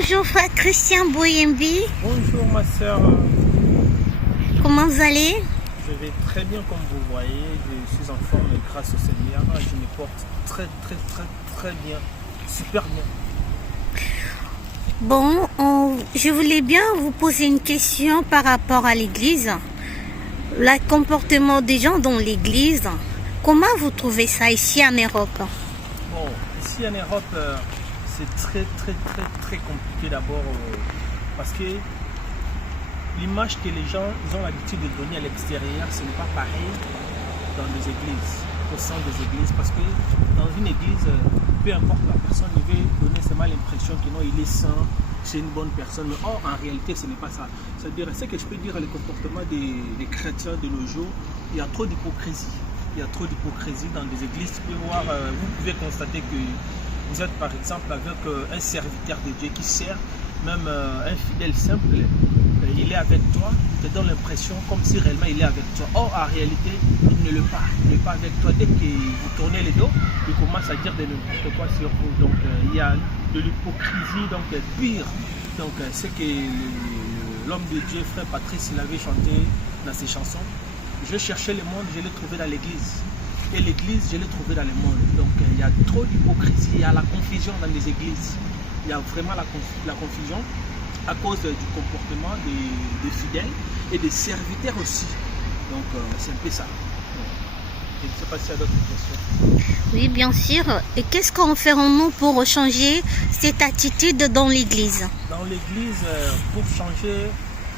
Bonjour frère Christian Boyembi. Bonjour ma soeur. Comment vous allez? Je vais très bien comme vous voyez. Je suis en forme grâce au Seigneur. Je me porte très bien. Super bien. Bon, je voulais bien vous poser une question par rapport à l'église. Le comportement des gens dans l'église. Comment vous trouvez ça ici en Europe? Bon, ici en Europe, c'est très compliqué d'abord parce que l'image que les gens ils ont l'habitude de donner à l'extérieur, ce n'est pas pareil dans les églises, au sein des églises. Parce que dans une église, peu importe la personne, il veut donner seulement l'impression que non, il est saint, c'est une bonne personne. Mais or, en réalité, ce n'est pas ça. C'est-à-dire, ce que je peux dire, le comportement des chrétiens de nos jours, il y a trop d'hypocrisie. Il y a trop d'hypocrisie dans des églises. Vous pouvez constater que vous êtes par exemple avec un serviteur de Dieu qui sert, même un fidèle simple, il est avec toi, il te donne l'impression comme si réellement il est avec toi. Or, en réalité, il ne l'est pas. Il n'est pas avec toi. Dès que vous tournez les dos, il commence à dire de n'importe quoi sur vous. Donc, il y a de l'hypocrisie pire. Donc, ce que l'homme de Dieu, frère Patrice, il avait chanté dans ses chansons. Je cherchais le monde, je l'ai trouvé dans l'église. Et l'église, je l'ai trouvé dans le monde. Donc, il y a trop d'hypocrisie, il y a la confusion dans les églises. Il y a vraiment la confusion à cause du comportement des fidèles et des serviteurs aussi. Donc, c'est un peu ça. Je ne sais pas s'il y a d'autres questions. Oui, bien sûr. Et qu'est-ce qu'on ferons-nous pour changer cette attitude dans l'église? Dans l'église, pour changer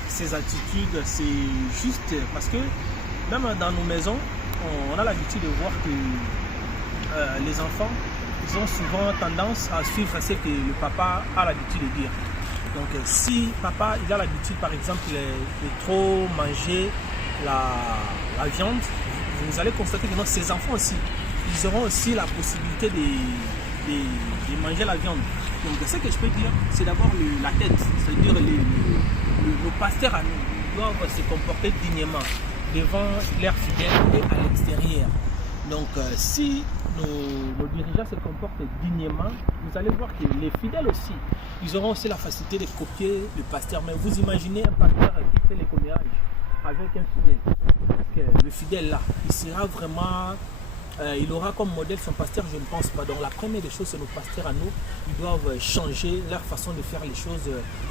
ces attitudes, c'est juste parce que même dans nos maisons, on a l'habitude de voir que les enfants, ils ont souvent tendance à suivre ce que le papa a l'habitude de dire. Donc si papa il a l'habitude par exemple de trop manger la viande, vous allez constater que ses enfants aussi, ils auront aussi la possibilité de manger la viande. Donc ce que je peux dire, c'est d'abord la tête, c'est-à-dire nos pasteurs à nous doivent se comporter dignement devant leurs fidèles et à l'extérieur. Donc si nos dirigeants se comportent dignement, vous allez voir que les fidèles aussi, ils auront aussi la facilité de copier le pasteur. Mais vous imaginez un pasteur qui fait les commérages avec un fidèle. Parce que le fidèle là, il sera vraiment... il aura comme modèle son pasteur, je ne pense pas. Donc la première des choses, c'est nos pasteurs à nous. Ils doivent changer leur façon de faire les choses,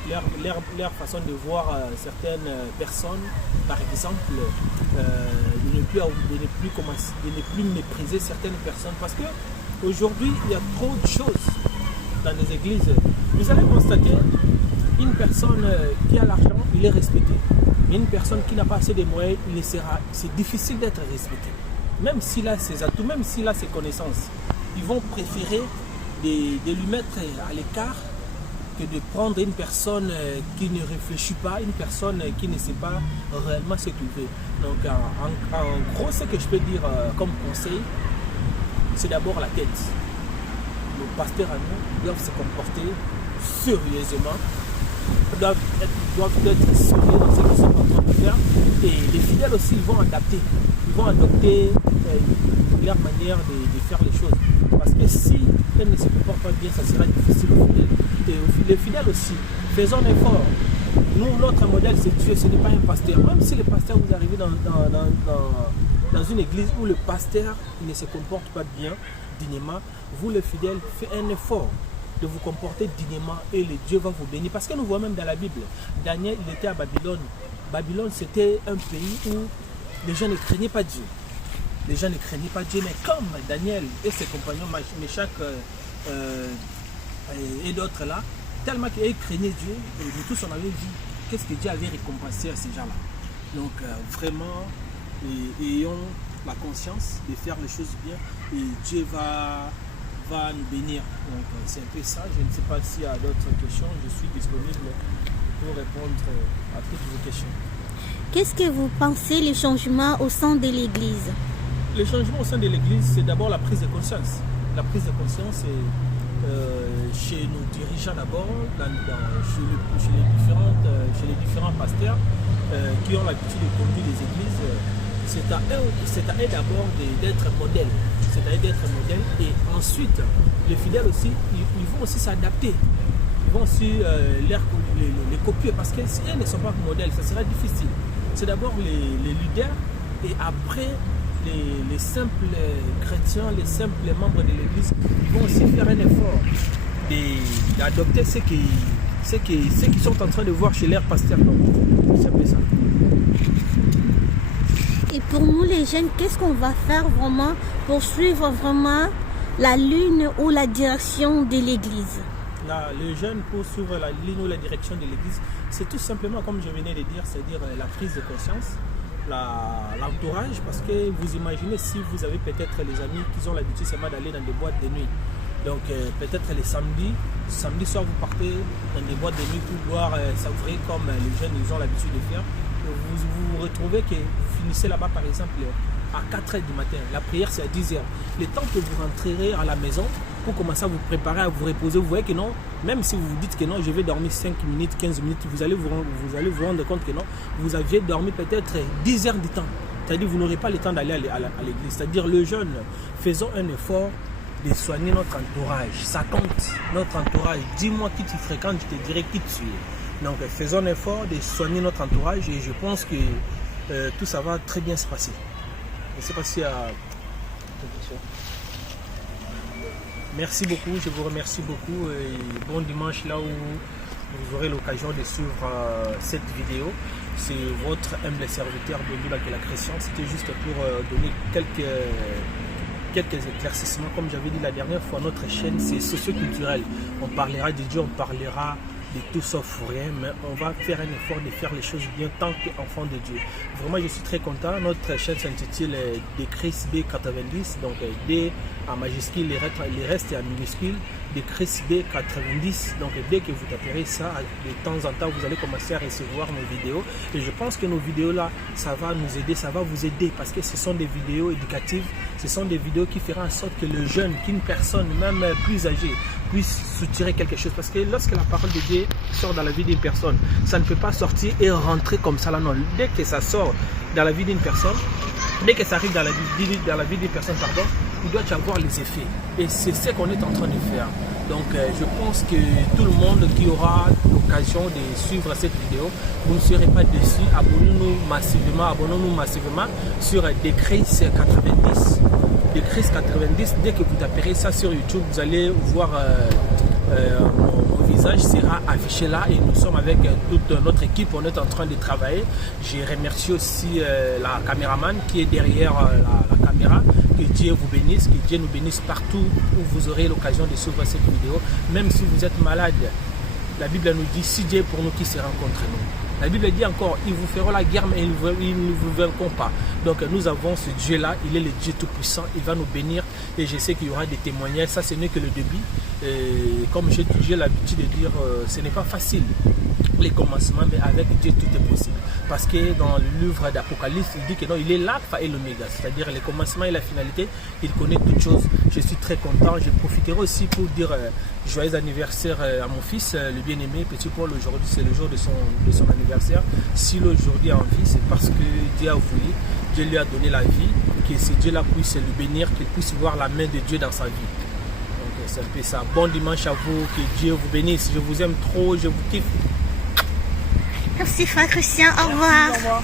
leur façon de voir certaines personnes. Par exemple, de ne plus mépriser certaines personnes. Parce qu'aujourd'hui, il y a trop de choses dans les églises. Vous allez constater, une personne qui a l'argent, il est respecté. Mais une personne qui n'a pas assez de moyens, c'est difficile d'être respecté. Même s'il a ses atouts, même s'il a ses connaissances, ils vont préférer de lui mettre à l'écart que de prendre une personne qui ne réfléchit pas, une personne qui ne sait pas réellement ce qu'il veut. Donc en gros, ce que je peux dire comme conseil, c'est d'abord la tête. Nos pasteurs à nous doivent se comporter sérieusement, doivent être sérieux dans ce qu'ils sont en train de faire. Et les fidèles aussi, ils vont adopter leur manière de faire les choses. Parce que si elles ne se comportent pas bien, ça sera difficile aux fidèles. Et les fidèles aussi, faisons un effort. Nous, notre modèle, c'est Dieu, ce n'est pas un pasteur. Même si le pasteur, vous arrivez dans une église où le pasteur il ne se comporte pas bien, dignement, vous, les fidèles, faites un effort de vous comporter dignement et le Dieu va vous bénir. Parce que nous voyons même dans la Bible, Daniel, il était à Babylone. Babylone, c'était un pays où les gens ne craignaient pas Dieu. Les gens ne craignaient pas Dieu, mais comme Daniel et ses compagnons, Meshach et d'autres là, tellement qu'ils craignaient Dieu, et nous tous on avait vu qu'est-ce que Dieu avait récompensé à ces gens-là. Donc vraiment, ayons la conscience de faire les choses bien et Dieu va nous bénir. Donc c'est un peu ça. Je ne sais pas s'il y a d'autres questions. Je suis disponible pour répondre à toutes vos questions. Qu'est-ce que vous pensez le changement au sein de l'église? Le changement au sein de l'église, c'est d'abord la prise de conscience. La prise de conscience, c'est chez nos dirigeants d'abord, chez les différents pasteurs qui ont l'habitude de conduire les églises. C'est à eux d'abord d'être modèle. C'est à eux d'être modèle. Et ensuite, les fidèles aussi, ils vont aussi s'adapter. ils vont aussi les copier parce que si elles ne sont pas modèles, ça sera difficile. C'est d'abord les leaders et après les simples chrétiens, les simples membres de l'église, ils vont aussi faire un effort d'adopter ce qu'ils sont en train de voir chez leurs pasteurs. Donc, c'est un peu ça. Et pour nous les jeunes, qu'est-ce qu'on va faire vraiment pour suivre vraiment la ligne ou la direction de l'église? Les jeunes pour suivre la ligne ou la direction de l'église, c'est tout simplement comme je venais de dire, c'est-à-dire la prise de conscience, l'entourage, parce que vous imaginez si vous avez peut-être les amis qui ont l'habitude seulement d'aller dans des boîtes de nuit. Donc peut-être les samedi soir vous partez dans des boîtes de nuit pour boire, savourer comme les jeunes ils ont l'habitude de faire. Vous retrouvez que vous finissez là-bas par exemple à 4h du matin. La prière c'est à 10h. Le temps que vous rentrerez à la maison pour commencer à vous préparer, à vous reposer, vous voyez que non, même si vous vous dites que non, je vais dormir 5 minutes, 15 minutes, vous allez vous rendre compte que non, vous aviez dormi peut-être 10 heures du temps. C'est-à-dire que vous n'aurez pas le temps d'aller à l'église. C'est-à-dire le jeune, faisons un effort de soigner notre entourage. Ça compte, notre entourage. Dis-moi qui tu fréquentes, je te dirai qui tu es. Donc faisons un effort de soigner notre entourage et je pense que tout ça va très bien se passer. Je ne sais pas s'il y a... Merci beaucoup, je vous remercie beaucoup et bon dimanche là où vous aurez l'occasion de suivre cette vidéo. C'est votre humble serviteur Benoît de la Chrétien. C'était juste pour donner quelques éclaircissements. Comme j'avais dit la dernière fois, notre chaîne c'est socio-culturel. On parlera de Dieu, on parlera de tout sauf rien, mais on va faire un effort de faire les choses bien tant qu'enfant de Dieu. Vraiment, je suis très content. Notre chaîne s'intitule De Chris B90, donc D en majuscule, les restes en minuscule, De Chris B90. Donc dès que vous taperez ça, de temps en temps, vous allez commencer à recevoir nos vidéos. Et je pense que nos vidéos là, ça va nous aider, ça va vous aider parce que ce sont des vidéos éducatives, ce sont des vidéos qui feront en sorte que le jeune, qu'une personne, même plus âgée, puisse soutirer quelque chose. Parce que lorsque la parole de Dieu sort dans la vie d'une personne, ça ne peut pas sortir et rentrer comme ça là, non. Dès que ça sort dans la vie d'une personne, dès que ça arrive dans la vie d'une personne, pardon, il doit y avoir les effets. Et c'est ce qu'on est en train de faire. Donc je pense que tout le monde qui aura l'occasion de suivre cette vidéo, vous ne serez pas déçus. Abonnez-nous massivement sur Decris 90. Decris 90, dès que vous taperez ça sur YouTube, vous allez voir mon visage sera affiché là et nous sommes avec toute notre équipe, on est en train de travailler. Je remercie aussi la caméraman qui est derrière la caméra. Que Dieu vous bénisse, que Dieu nous bénisse partout où vous aurez l'occasion de suivre cette vidéo. Même si vous êtes malade, la Bible nous dit si Dieu est pour nous, qui sera contre nous. La Bible dit encore, ils vous feront la guerre mais ils ne vous vaincront pas. Donc nous avons ce Dieu là, il est le Dieu tout-puissant, il va nous bénir et je sais qu'il y aura des témoignages, ça ce n'est que le début. Et comme j'ai l'habitude de dire, ce n'est pas facile les commencements, mais avec Dieu tout est possible. Parce que dans le livre d'Apocalypse, il dit que non, il est l'alpha et l'oméga, c'est-à-dire les commencements et la finalité, il connaît toutes choses. Je suis très content, je profiterai aussi pour dire joyeux anniversaire à mon fils, le bien-aimé, petit Paul. Aujourd'hui c'est le jour de son anniversaire. S'il aujourd'hui est en vie, c'est parce que Dieu a voulu, Dieu lui a donné la vie, que ce Dieu-là puisse le bénir, qu'il puisse voir la main de Dieu dans sa vie. Donc c'est un peu ça. Bon dimanche à vous, que Dieu vous bénisse. Je vous aime trop, je vous kiffe. Merci frère Christian, au revoir. Merci, au revoir.